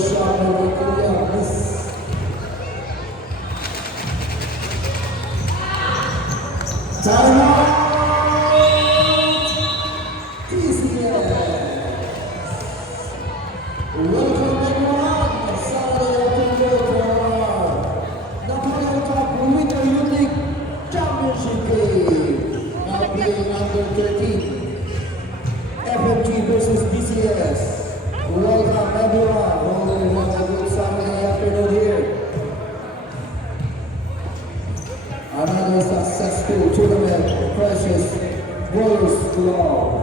first shot by Korea. Miss. Time out. TCS. Welcome everyone. Saturday October. Napoleon Cup Winter Youth League Championship game. Now playing under 13. FMG versus BCS. Welcome everyone. Hopefully have a good Saturday afternoon here. Another successful tournament. Precious Warriors to all.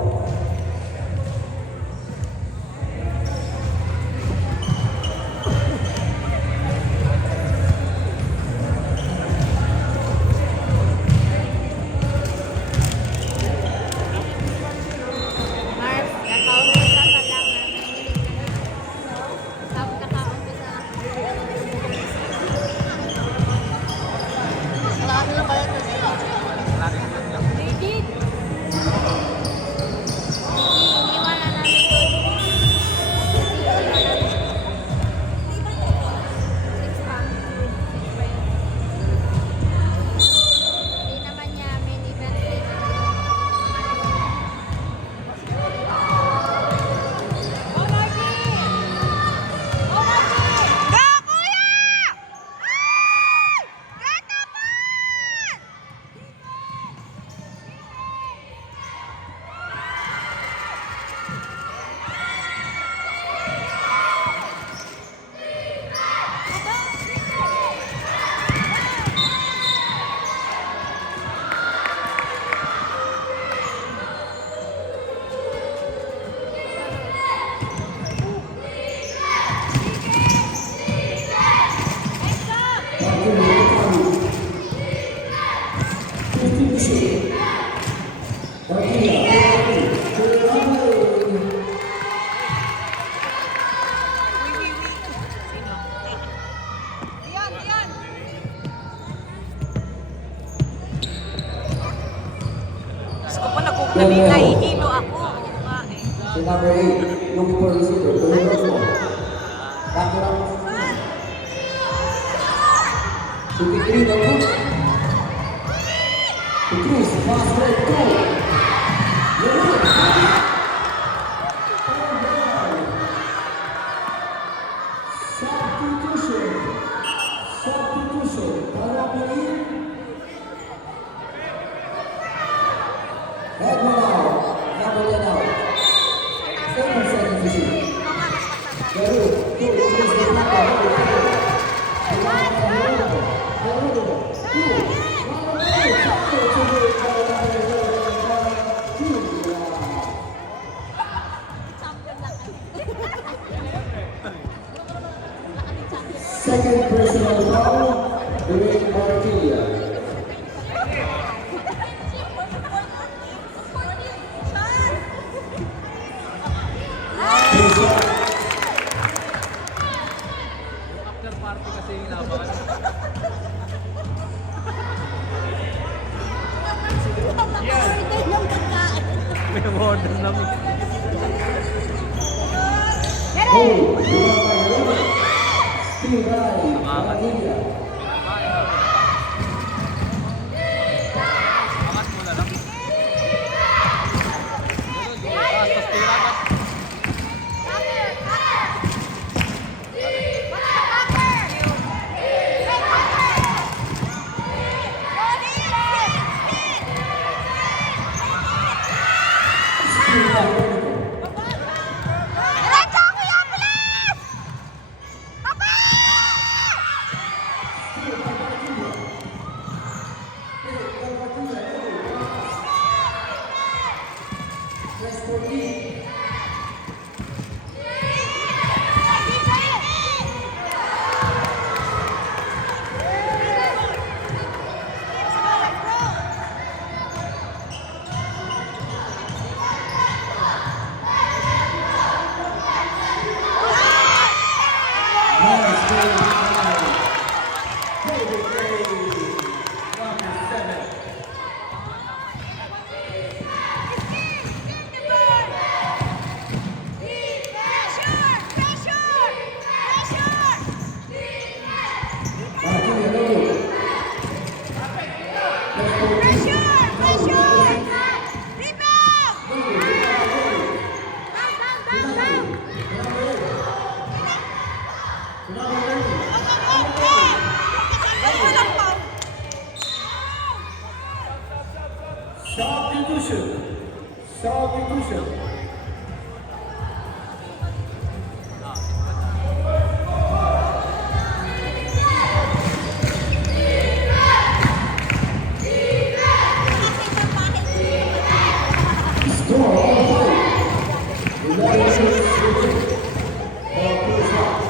Nahihilo ako. Si number 8, looking for receiver. Tulungan mo. Back it up. 53 na po. To Cruz, pass right, go. Substitution. Substitution. Para po yun. Head one out. Number 10 out. 7 seconds to shoot. Pero, second personal foul, Dwayne Martilla. After party kasi yung laban. May order namin. Oh, Steve Martilla. Angat mo na lang. Tapos tirabat. Substitution. Substitution. Score on play. 11 switching. Ball goes out.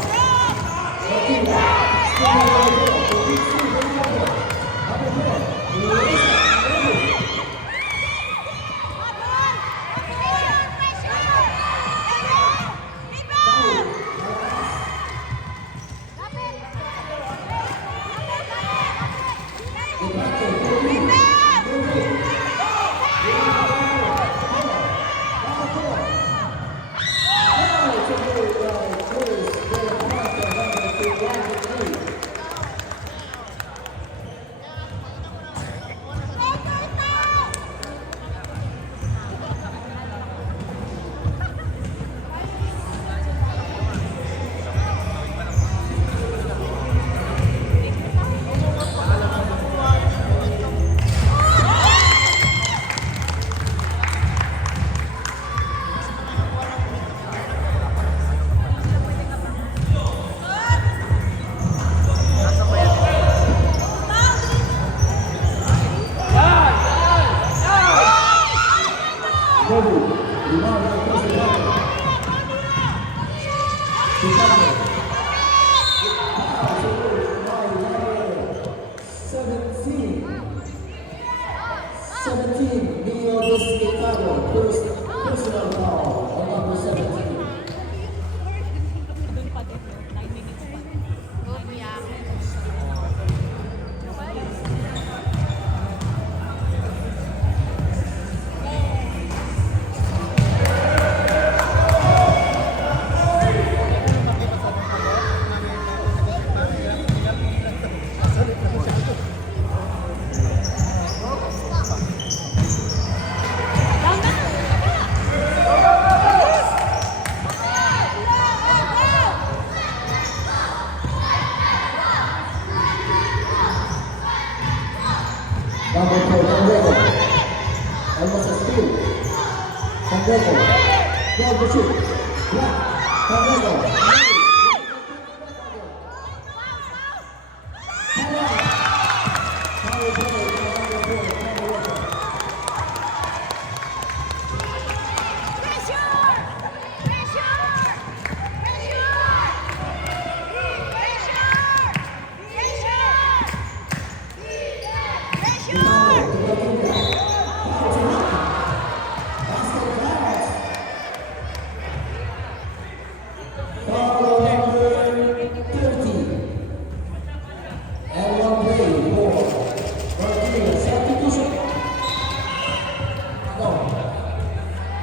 Personal foul on number 17. Number 4, Candego. Almost a steal. Candego. Grab the shoot. Grab. Candego. Power play.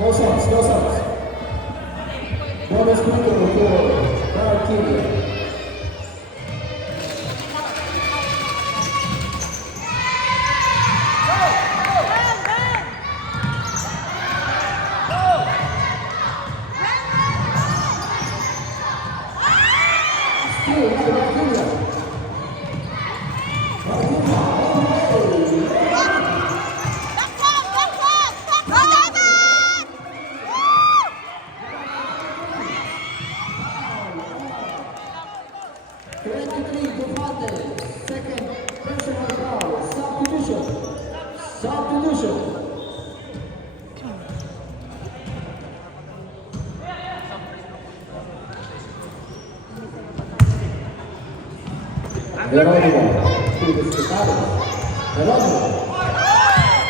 No sense, no sense. Bonus point for Valkyria. Still, Valkyria. Second personal foul, substitution. Substitution. Geronimo, to the Spitaro. Geronimo,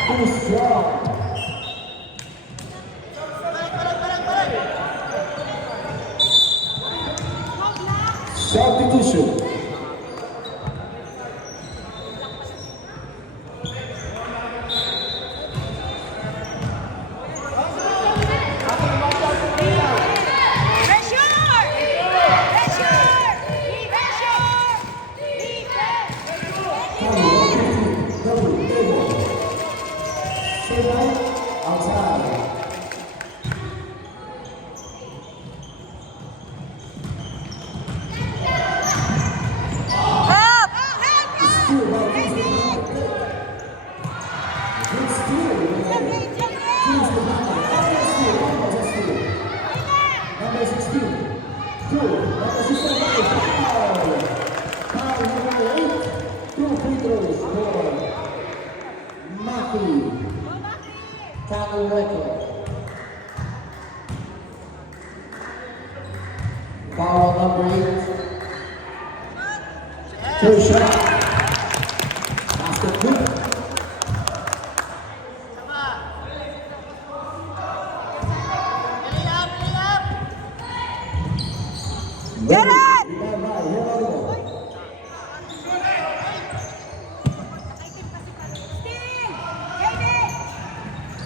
too strong. Substitution. Outside. First shot. Basket good. Get it!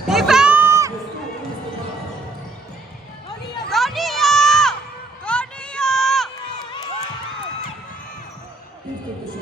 Defense! Go Neo! Go Neo! Strong, strong! Defense!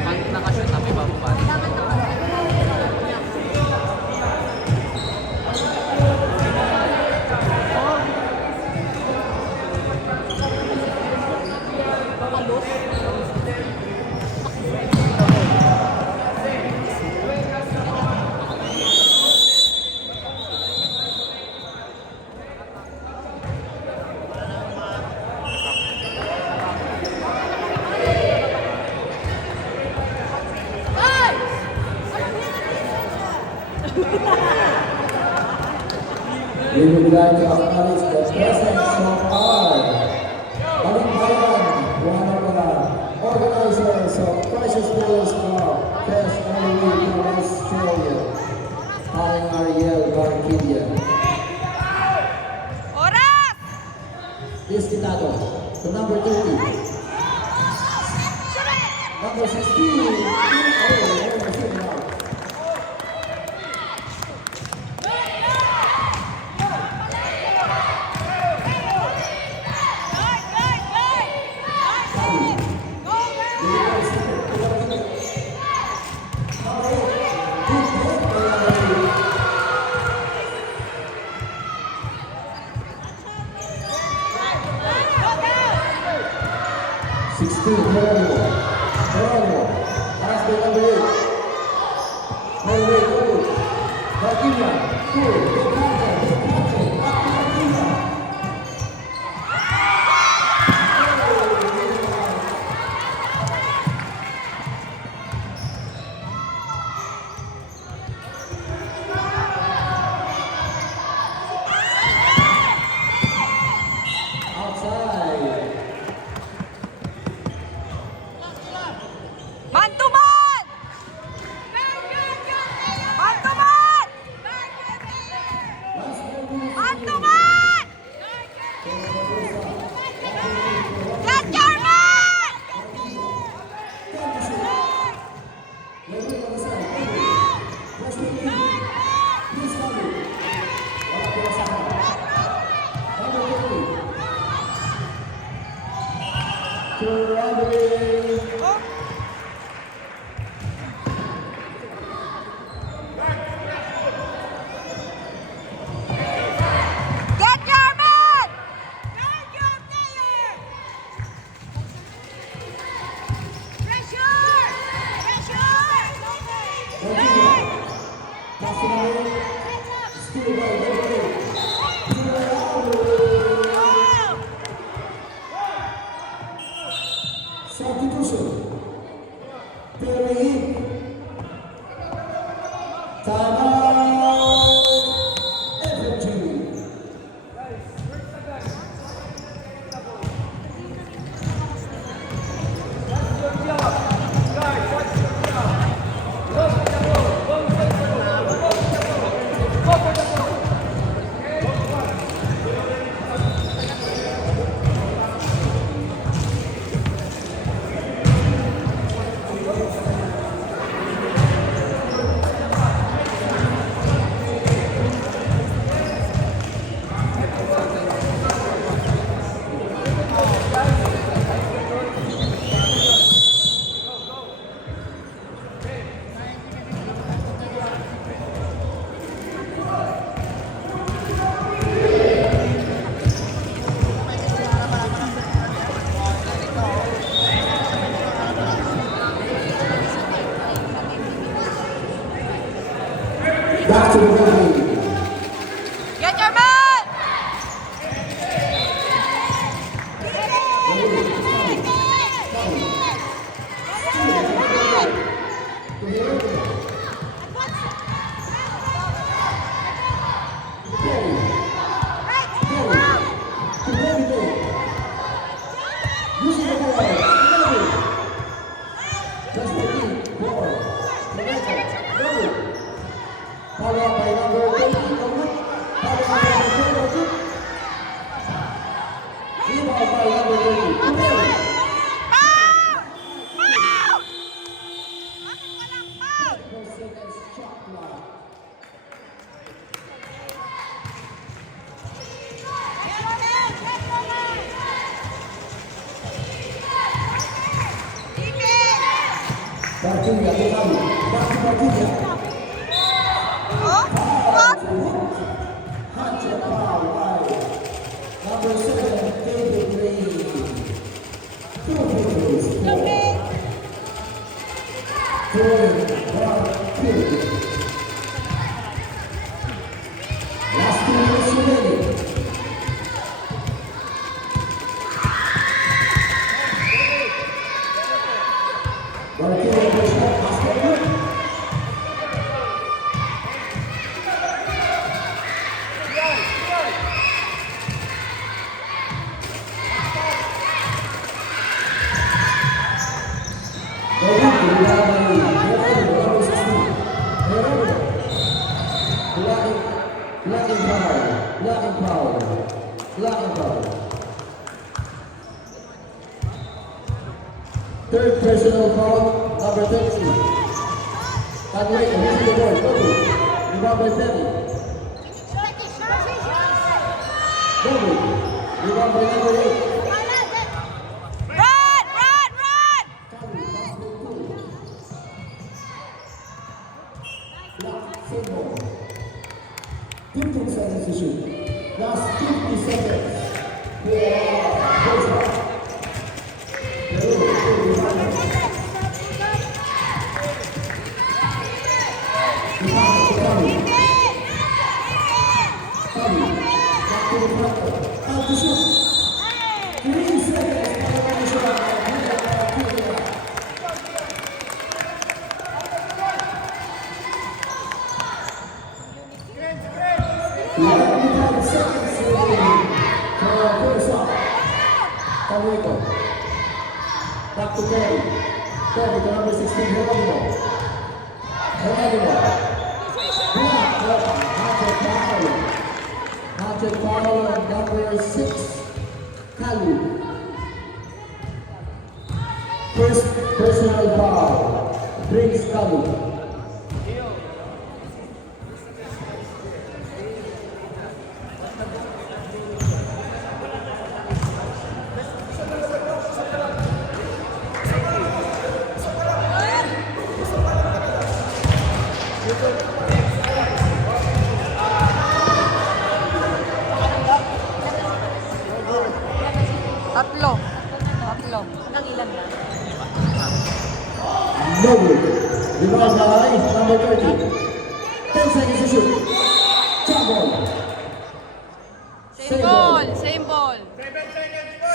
Pag nakashoot na may bababa. We would like to acknowledge the presence of our Balikbayan, one of the organizers of Precious Players Club, Cash Only from Australia, Karen Ariel Barquilla. Oras! This Quitado, to number 30. Number 16. Geronimo. Pass to number 8. Number 8, Barquilla. Man-to-man! Man-to-man! Man-to-man! Get your man! Get your man! Rebound by number 30. Pumeli. Foul! Foul! Bakit walang foul? 34 seconds shot clock. Martinia, kembali. Bagi Martinia. Oh? What? Hunter foul by number 7, David Lee. 2 free throws for Jordan Martin. Last 2 minutes remaining. Martin push up, basket. Third personal foul, number 30. Canway, missing the ball, Kobe. Rebound by Penny. Kobe. Rebound by number 8. Run! Run! Run! Kali, basket 2. Block, same ball. 15 seconds to shoot. Last 50 seconds. Close up. Back to Terry. Terry to number 16, Geronimo. Geronimo. Block. Hunter foul on number 6, Kalu. First personal foul brings Kalu. Tatlo. Hanggang ilan na? No good. Rebound by number 30. 10 seconds to shoot. Jump ball. Same ball. Same ball.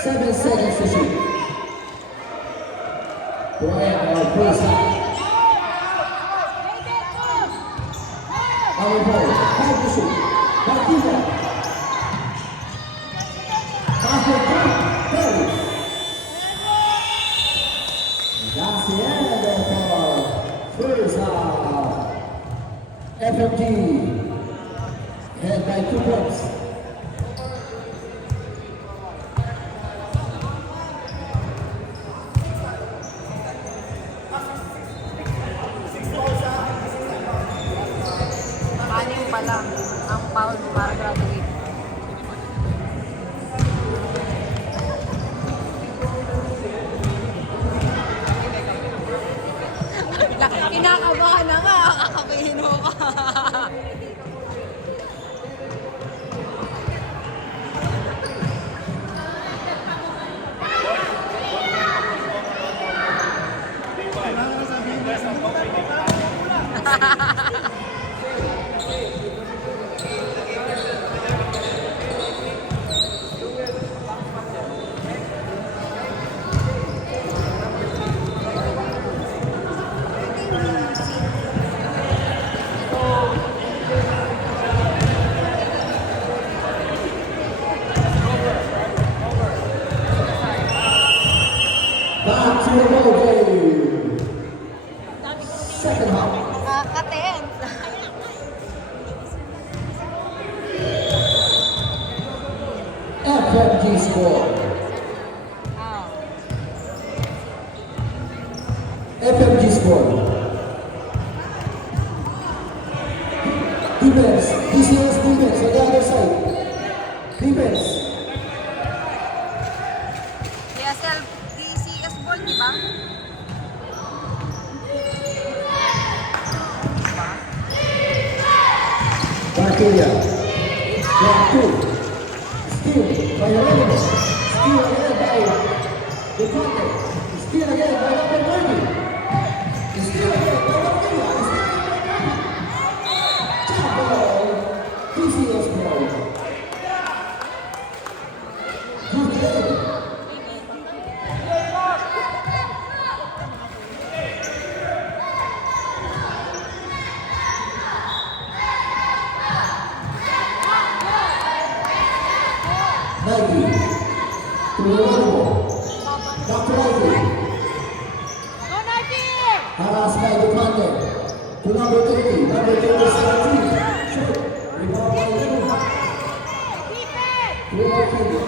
7 seconds to shoot. Bryant, first shot. Number 4, 5 to shoot. Martina. Basket 3, Terry. That's the end of our first half. FMG head by 2 points. Anim pa lang ang foul para graduate. Kinakabahan na nga, kakabahin mo ka. Back to the ball game. Second half. Nakaka-tense. FMG score Cafeteria. Block 2. Steal by Heronimo. Steal again by Ducante. Steal again by number 30. Steal again by Marquilla. Top ball. PCS ball. Good game. Nike. To Heronimo. Back to Nike. Go Nike! Harassed by Ducante. To number 30. Number 30 is 13. Short. Rebound by Leno. Keep it! To Marquilla.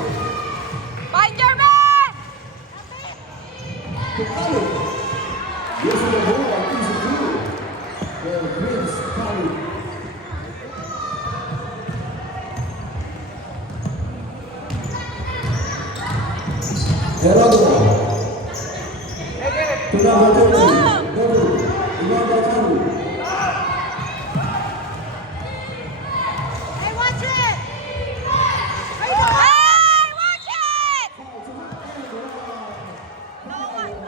Find your man! To Kalu. Using the ball by PCG. Where Prince Kalu. Heronimo. To number 30. Nebu. Rebound by Kalu. Hey, watch it! Hey, watch it! No,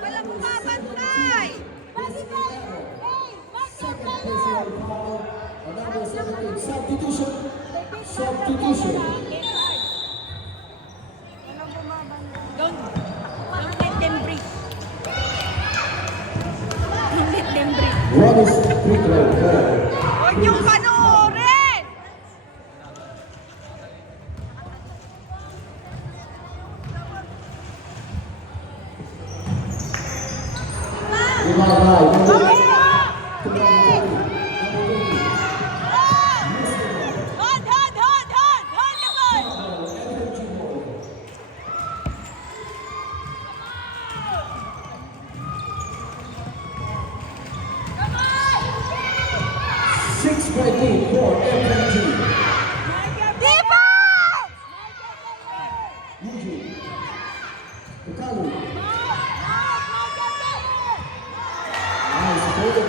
wala bumabantay! Second personal foul. Another 17. Substitution. Substitution. Don't let them breathe. Don't let them breathe. One is free throw. Huwag niyong panoorin! Hold the ball! Come on! 6-point lead for FMG. Defense! Yuji. Kalu. Nice play.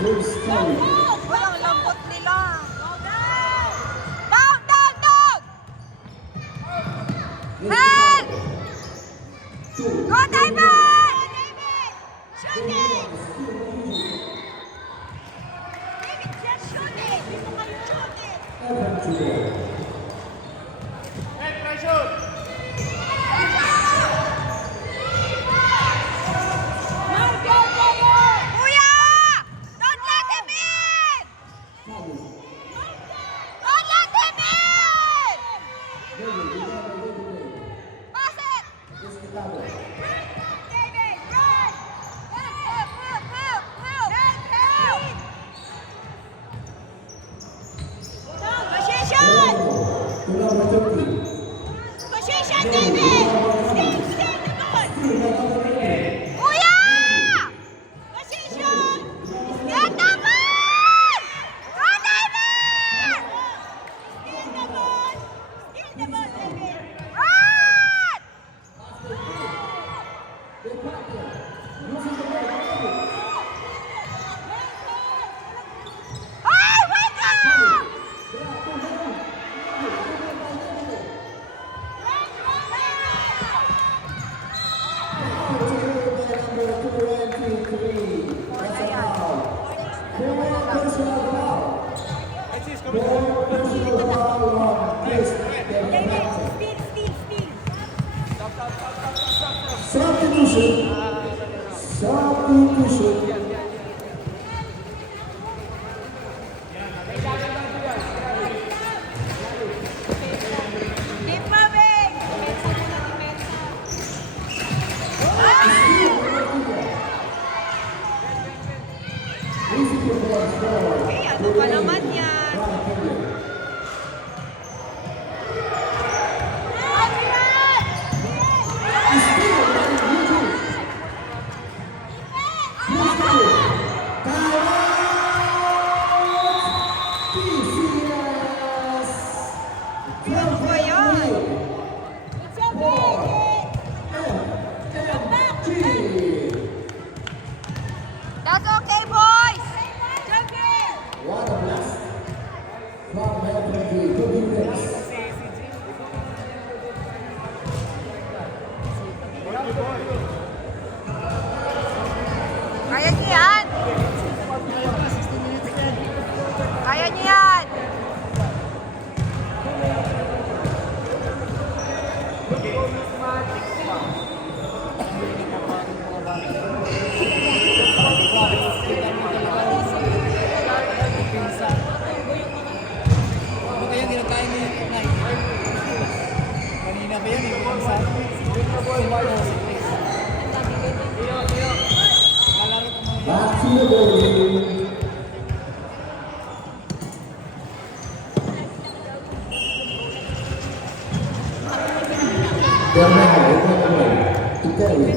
Bruce Kalu. Walang lambot nila. Down! Help! Two. Go, David! Shoot it! David, just shoot it! Dito kayo shoot it! FMG ball. Kuya! Don't let him in! Kalu. Don't let him in! David. Pass it! Escalado. David, run! Help! Position! To number 30. Position, David! Stay the ball! Kuya! Position! Get the ball! Go, David! Steal the ball, David! Run! Hey, wake up! Substitution. Keep moving! Eh, ano pa naman yan? Thank you. Back to the goal. They're now in the goal to carry.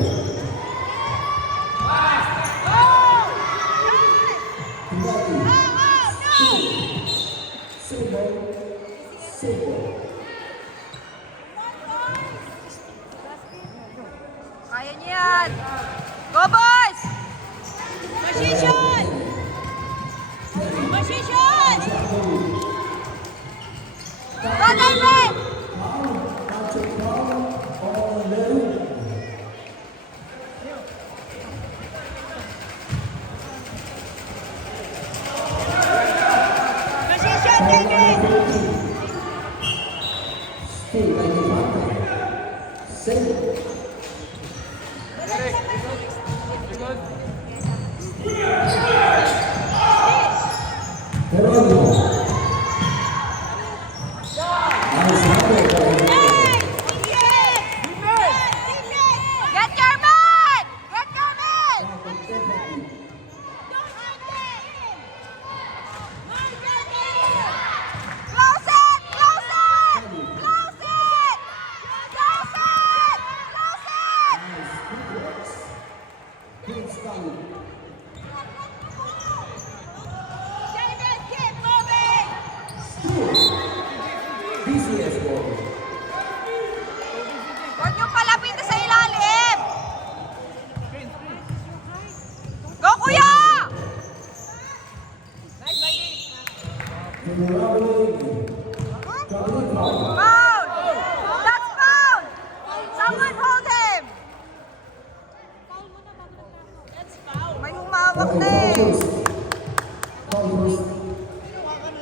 Kaya niyo yan! Go, boys! Position! Position! Go, David! Position, David! Get your man! Get your man! Close it! Close it! Close it! Close it! Close it! David, keep moving! BCS goal. Huwag niyong palapit sa ilalim! Go, kuya! Foul! That's foul! Someone hold him! May humawak na eh.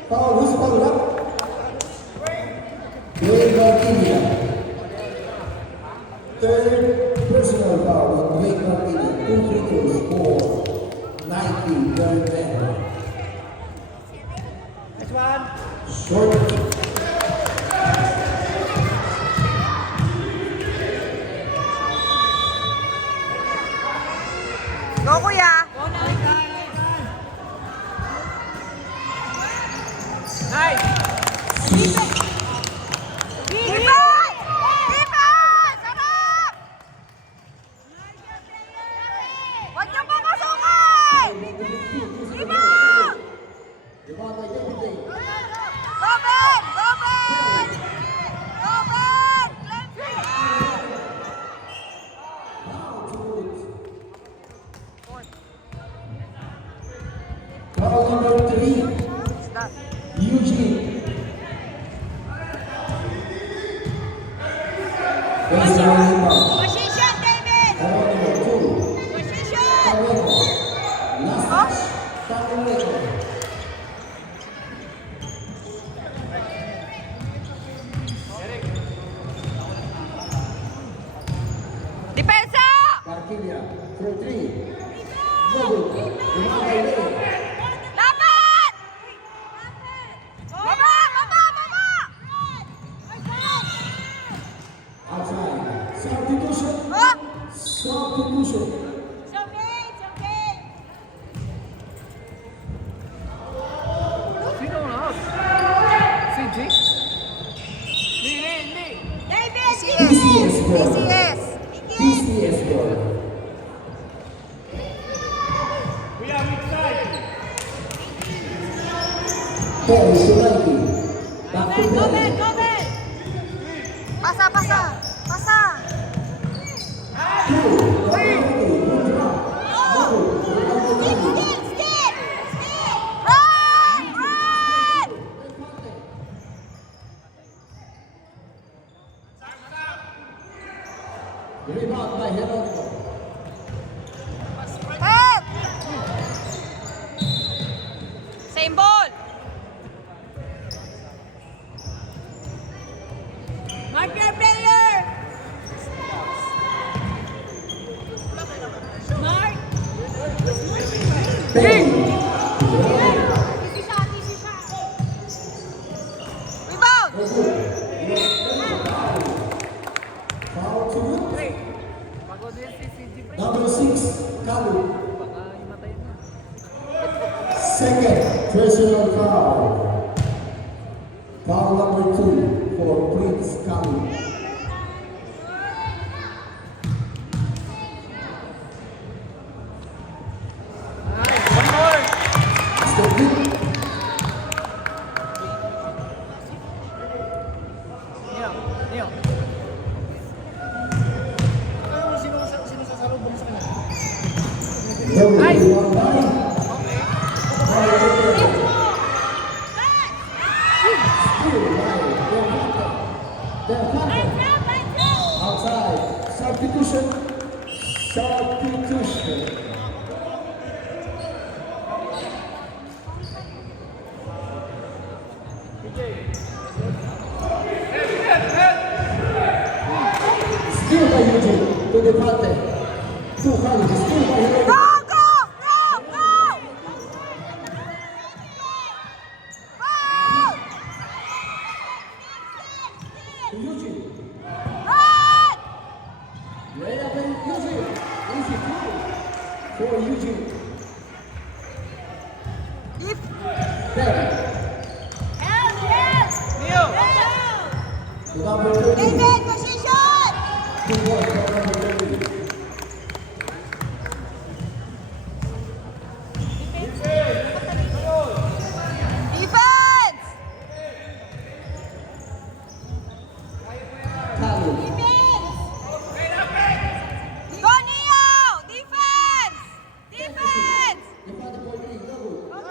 Foul, who's fouled up? Dwayne Martinia. Third personal foul on Dwayne Martinia. 2 free throws for 90 third man. Next one. Short. Go, kuya! Defense! Defense! Sarap! Huwag niyong papasukin! Rebound! Go, Ben! Go, Ben! Go, Ben! Foul number 3. What's that? Eugene. Baseline rebound. Position, David! Foul number 2. Position! Tarejo. Last touch. Tarejo. Depensa! Barquilla for 3. No good. Rebound by Ray. Laban! Baba! Baba! Baba! Outside. Substitution. Oh! Substitution. It's okay, it's okay. Sino ang out? Si Jake? Hindi. David, DCS! goal. DCS! BCS goal. Terry Sulanki. Back to Go, play. Ben, go, Ben! Pasa! Pasa! Pasa! Skip, skip! Run! Run! Rebound by Geronimo. Help! Same ball! Mark your player! Mark! Terry. Rebound! Foul to Number 6, Kalu. Baka himatayin na. Second, personal foul. Foul number 2 for Prince Kalu. One more! Mr. Vic, Neo, Neo. number Nice. 1 outside. Substitution. Substitution. Still by Eugene to the party. Two colleges, still by Eugene. Go, go, go, go! Go! Eugene. Run! Layup by Eugene. Easy two for Eugene. If Then, Help, help! Neo! Help! to number 13. David, position! 2 points for number 13. defense! Kalu. Go, Neo! Defense! Defense! The party for me, Kalu. Run,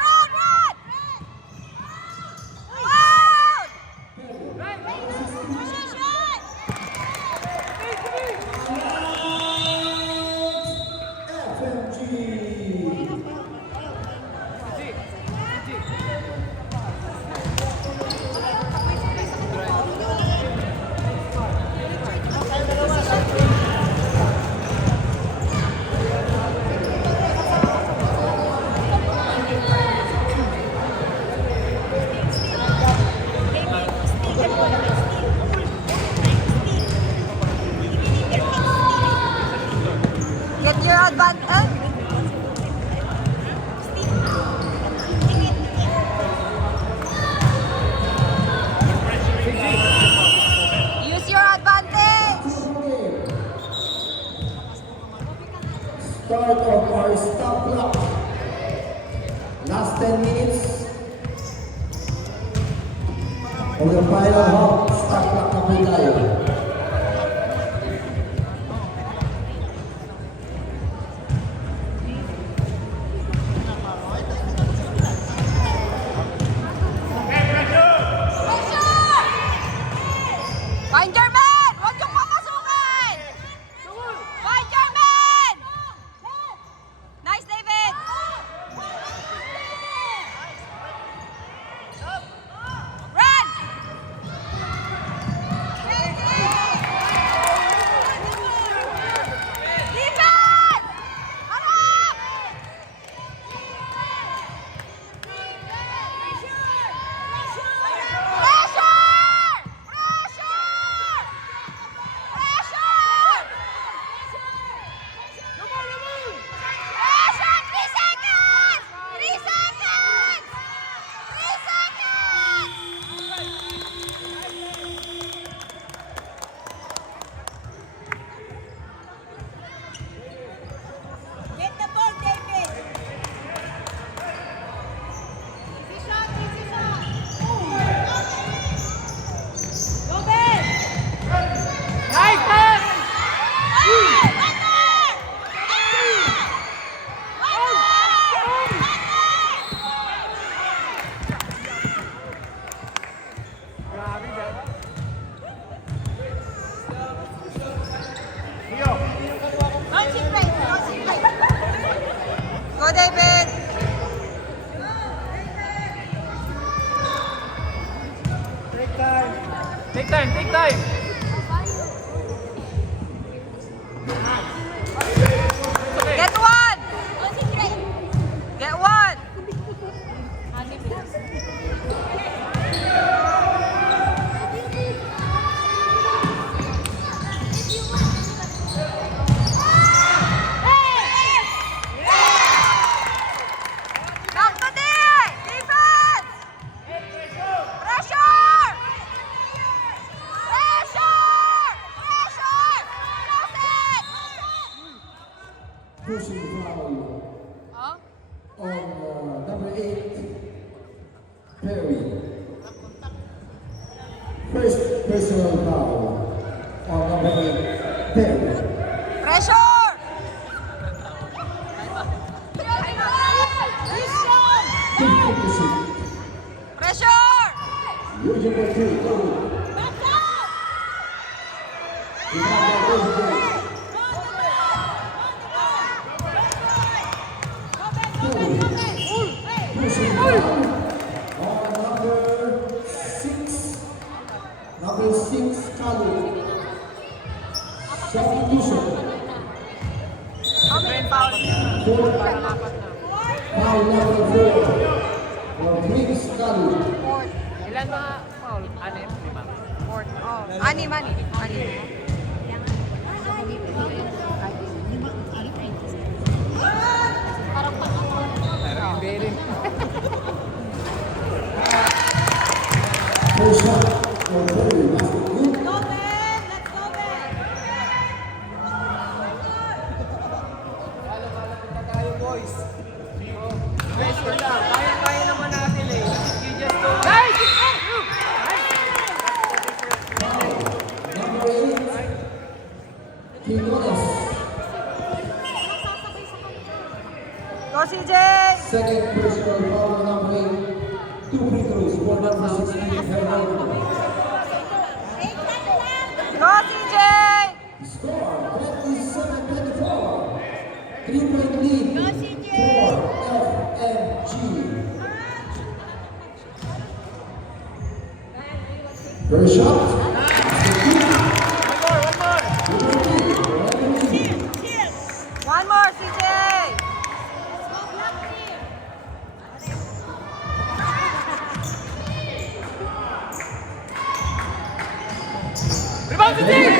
run, run! Out! Position! FMG. Get your advantage. Use your advantage. Start of our stop clock. Last 10 minutes. On the final half, stop clock na po tayo. Find your man! Huwag yung papasukin! Find your man! Nice, David! Run! Defense! Harap! Pressure! Pressure! Pressure! Pressure! 3 seconds! 3 seconds! 3 seconds! Get the ball, David! Position, position! Go, Ben! Nice pass! Grabe ba? Neo! Concentrate, concentrate! Go, David! Take time, take time! Get one! Concentrate! Get one! personal foul on number 8, Perry. Pressure! Pressure! Eugene Bertu, go. Pushing down on number 6, Kalu. Substitution. How many fouls? Foul number 4 for Briggs Kalu. Fourth. Ilan mga foul? 6, 5. Fourth. Oh. Anim. Parang hindi rin. First shot for Perry. Basket good. Pressure lang. Kaya naman natin eh. You just don't... Nice! Number 8, Quinones. Go CJ! Second personal foul on number 8. 2 free throws for number 16, Fernando. Go CJ! Score 27-24. 3-point lead for FMG. First shot. One more CJ! Rebound to team!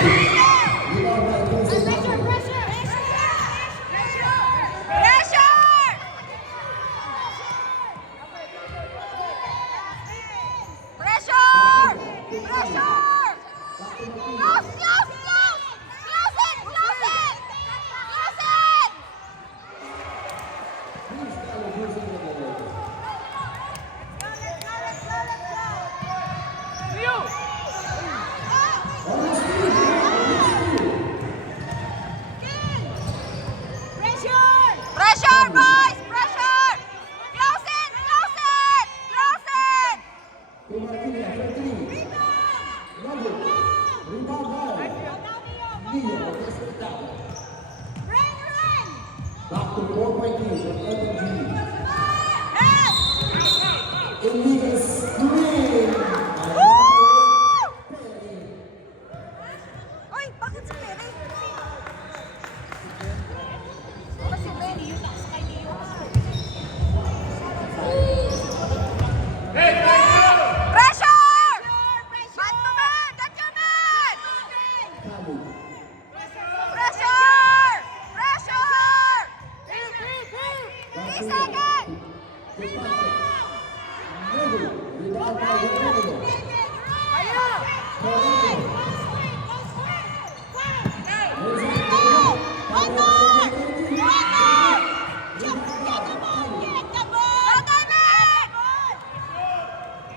Pressure, boys! Pressure! Close it! Close it! Close it! Back to 4-point lead for FMG. Illegal screen. Uy, bakit si Perry? Bakit si Perry? Pressure! Man to man! That's your man! Pressure! Pressure! 3 seconds! Rebound by Rodrigo.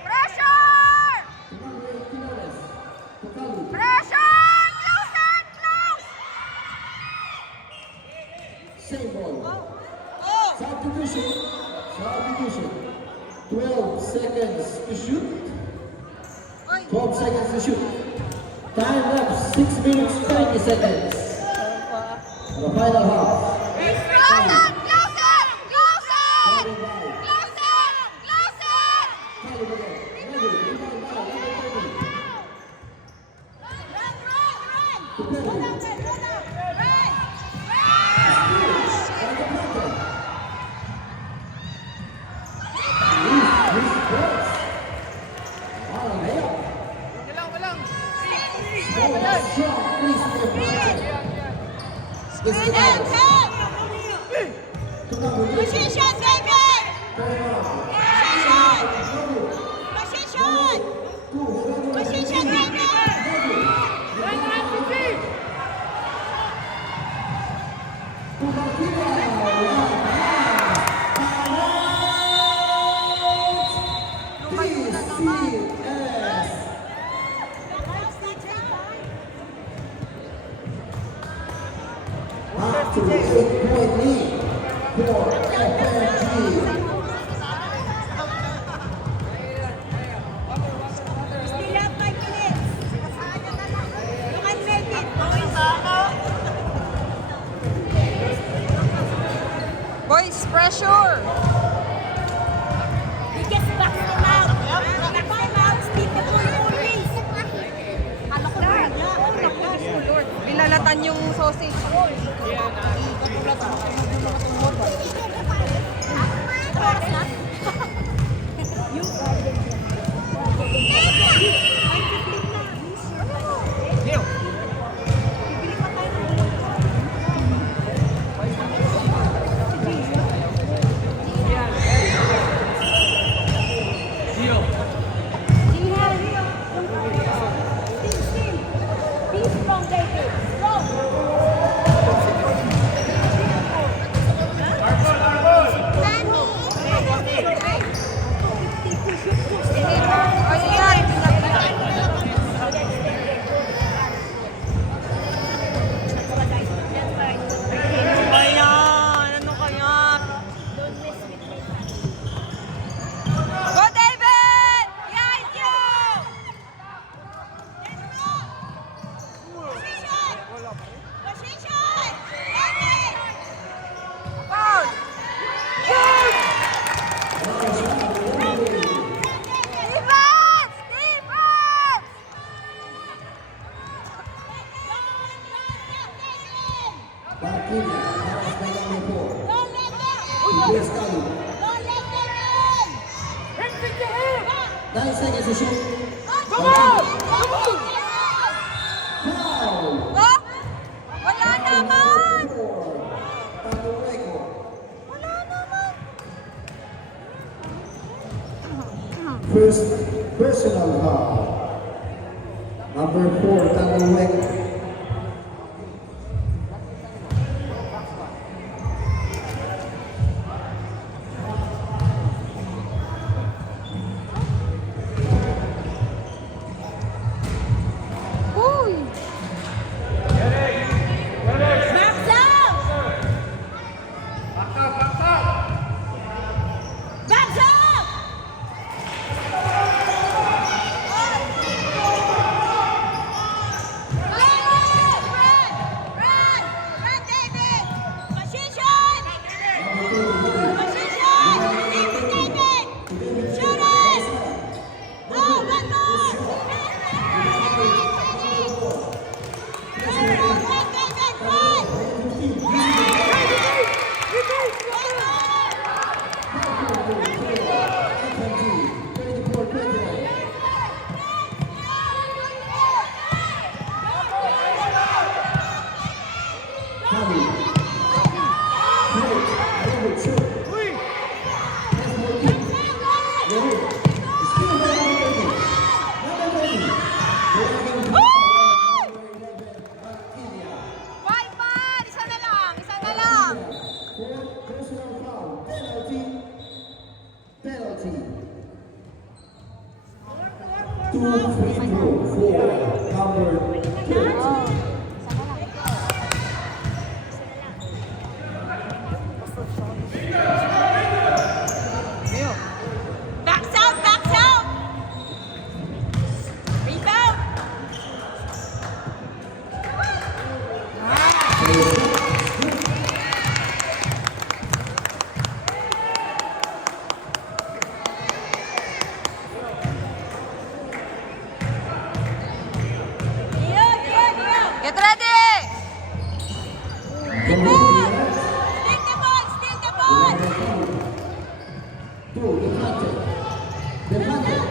Pressure! Pressure! Close it! Close! Same ball. Substitution. 12 seconds to shoot. 12 seconds to shoot. Time left 6 minutes 30 seconds. The final half. Close it! Close it! Close it! Close it! Close it! Position, baby! Position! Position, baby! PCS. to 8-point lead for FNG. Still have 5 minutes. You can make it. Boys, pressure! We just back them out. Back them out. Stick the ball always. Ano ko ba? Binalatan yung sausage. Oras na? Be strong, David. Strong. Ayan, ayan, ano kaya? Go, David! Behind you! Foul! Defense! Defense! Valkyria, pass by number 4. Yes, Kali. 9 seconds to shoot. Foul! Oh! Wala naman! Talueco. Wala naman! First personal foul. Number 4, Talueco. Uy! Max out! Max out! Run, David! Position! Position! David! Shoot it! Oh, one more! Five man! Isa na lang! Isa na lang! Personal foul. Penalty. Penalty. 2 free throw for number 13. Backs out! Backs out! Rebound! Get ready! Steal the ball! Steal the ball! Two, deflected. Deflected.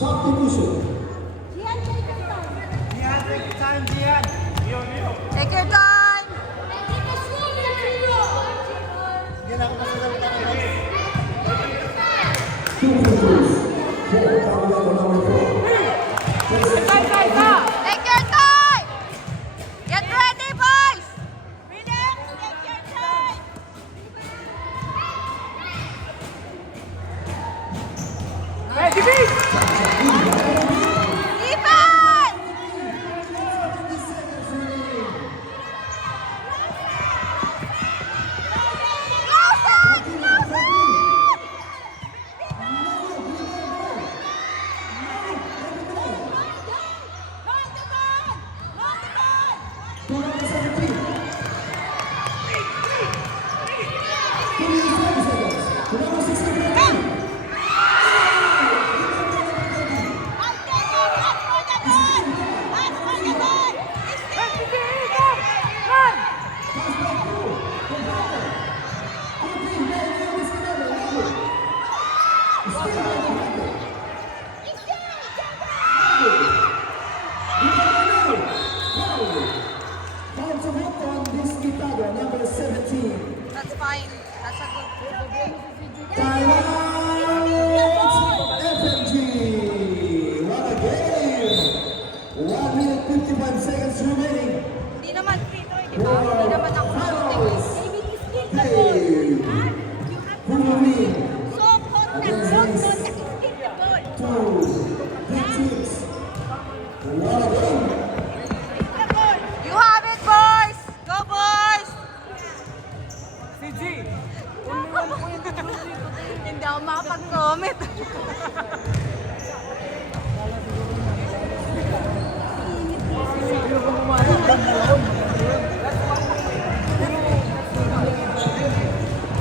Substitution. Gian, take your time. Take your time. Two free throws. For Cavalier number 4. Take your time. Get ready, boys. Relax, take your time. Defense. Close it. Close it. To number 17. 27 seconds. To number 16. Foul to hit on this Chicago, number 17. That's fine. That's a good. Timeout, FMG. What a game! 1 minute 55 seconds remaining. Hindi naman free to, di ba? Hindi naman ako Finals. ultimate. Hey, who will win? So, contact, skip the ball. 2, 3 teams. What a game! You have it, boys. Go, boys. CG! Only 1 point. Hindi ako makapag-comment.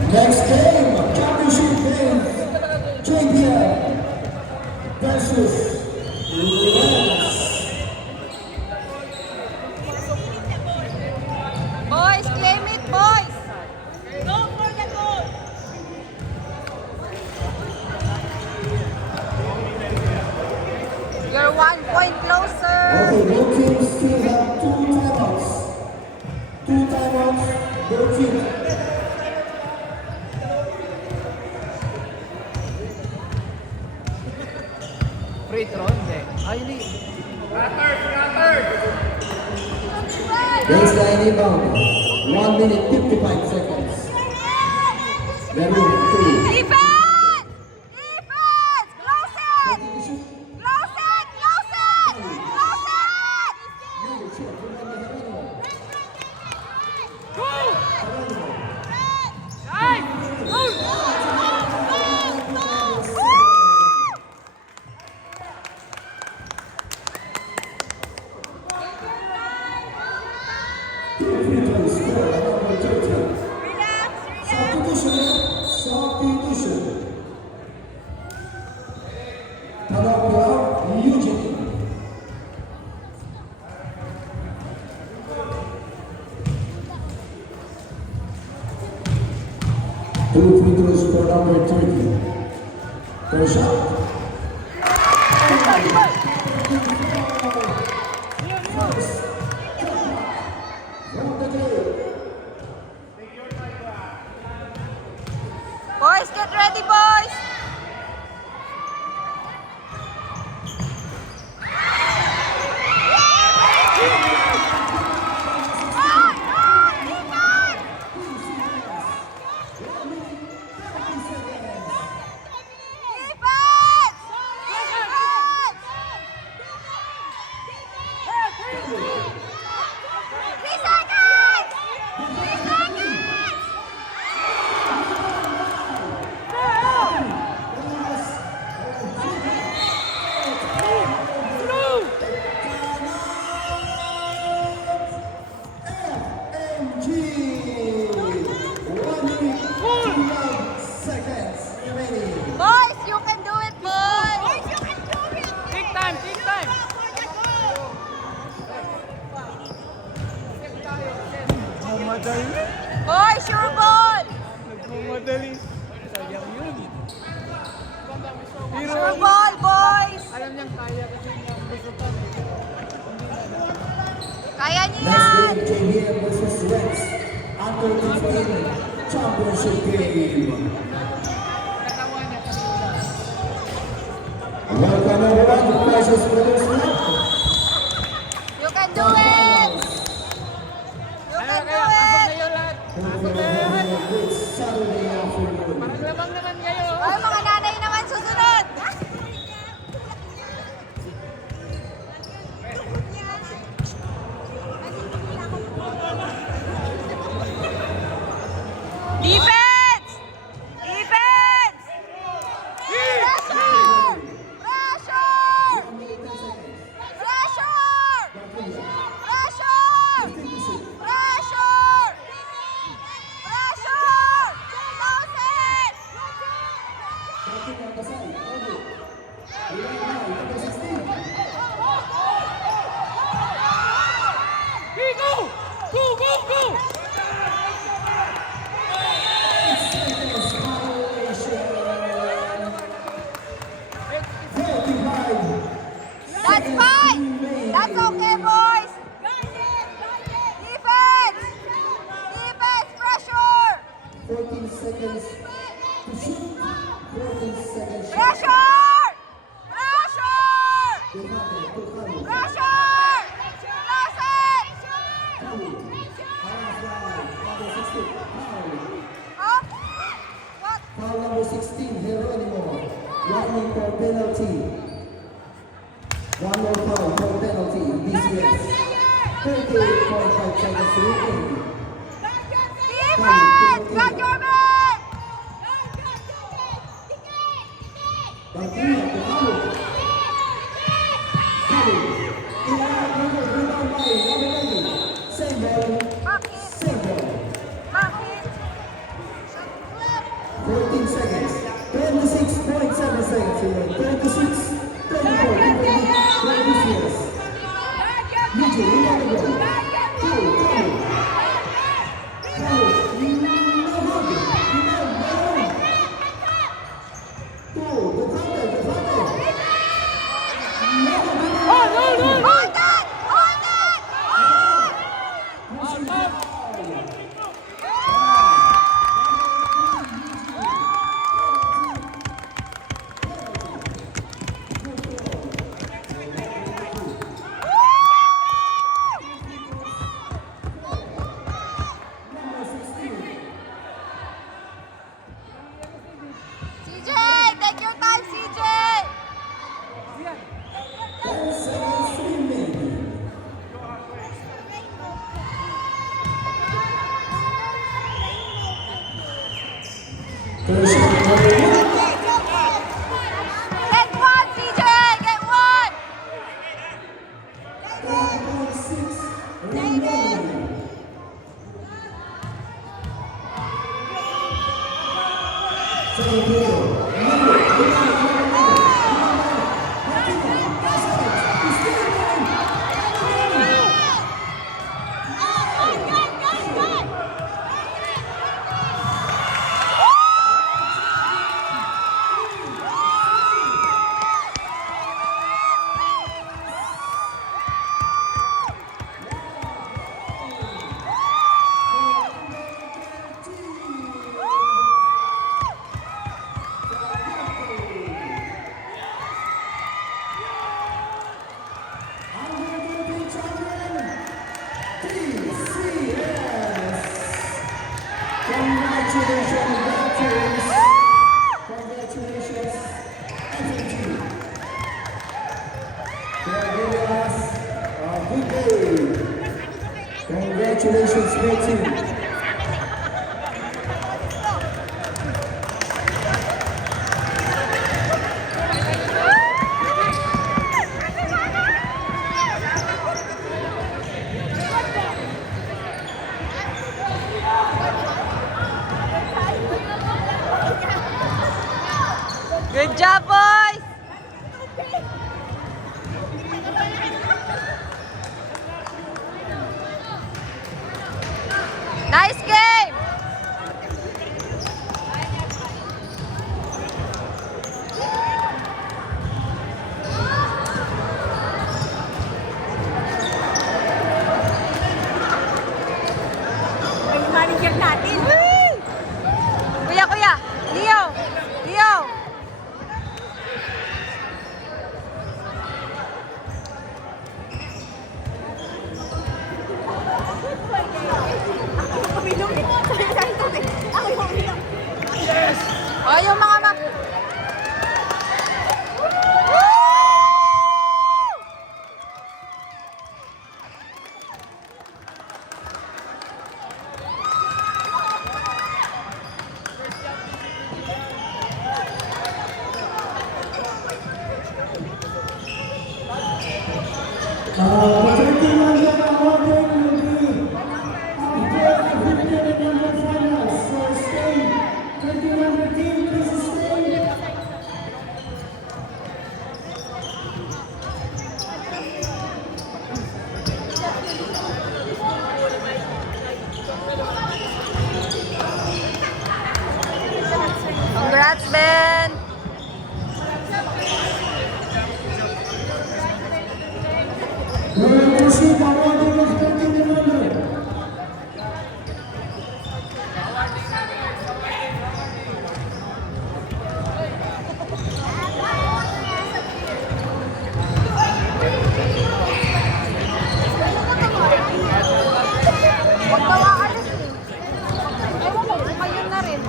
Next game, championship game. JPL versus Rams. Boys, claim it, boys. Go for the goal. You're 1 point closer. Okay, both teams still have 2 timeouts. 2 timeouts, both teams. Free throw, hindi. Ay, hindi. Baseline inbound. 1 minute 55 seconds. Bedroom 3. Defense! Defense! Close it! Close it! Close it! Close it! Substitution. Tanapura Eugene. Two free throws for number 30. First shot. From the game. Boys, get ready, boys! Boys, you can do it, boys! Take time, take time. Nagmamadali. Boys, your ball! Nagmamadali. Sayang yun. Pero niyang kaya kasi yung busutan. Kaya niyo Next yan! game, JBM versus Rex. Under 15 Championship Game. Katawan niya kasi wala. Welcome everyone to Precious Brothers Club. You can do it! You can do Pasok it! kayo lahat. This Saturday afternoon. Parang lamang naman kayo. Ay, mga nanay naman susunod! Defense! Defense! Pressure! Pressure! Pressure! Pressure! Pressure! Pressure! Close it! Go! Go, go, go! That's fine! That's okay, boys! Defense! Defense! Pressure! 14 seconds to shoot. 14 seconds shot. Pressure! Pressure! Tukano. Pressure! Close it! Number 16. Huh? What? Foul number 16, Geronimo. Warning for penalty. One more foul for penalty. DCS. 38.5 seconds remaining. Defense! Got your man! Bantina, Tukano. Kali. Rebound by Ramirez. Same ball. Back in! Same ball. Back in! 14 seconds. 26.7 seconds. 26. 24. 26. DJ, rebound the ball. Go, Kali. Kali. Hold it! Hold it! CJ! Take your time, CJ! Get one, CJ! Get one! Congratulations, great team. Good job, boys! The 31 awarding will be after the 15 number finals. So stay. 31 team, please stay. Congrats, Ben! We will proceed awarding of 13 number. Huwag daw aalis eh. Ewan ko, ngayon na rin.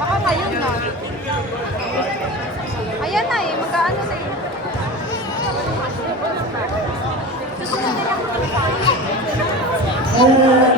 Baka ngayon na. Ayan na eh, mag-aano na eh. And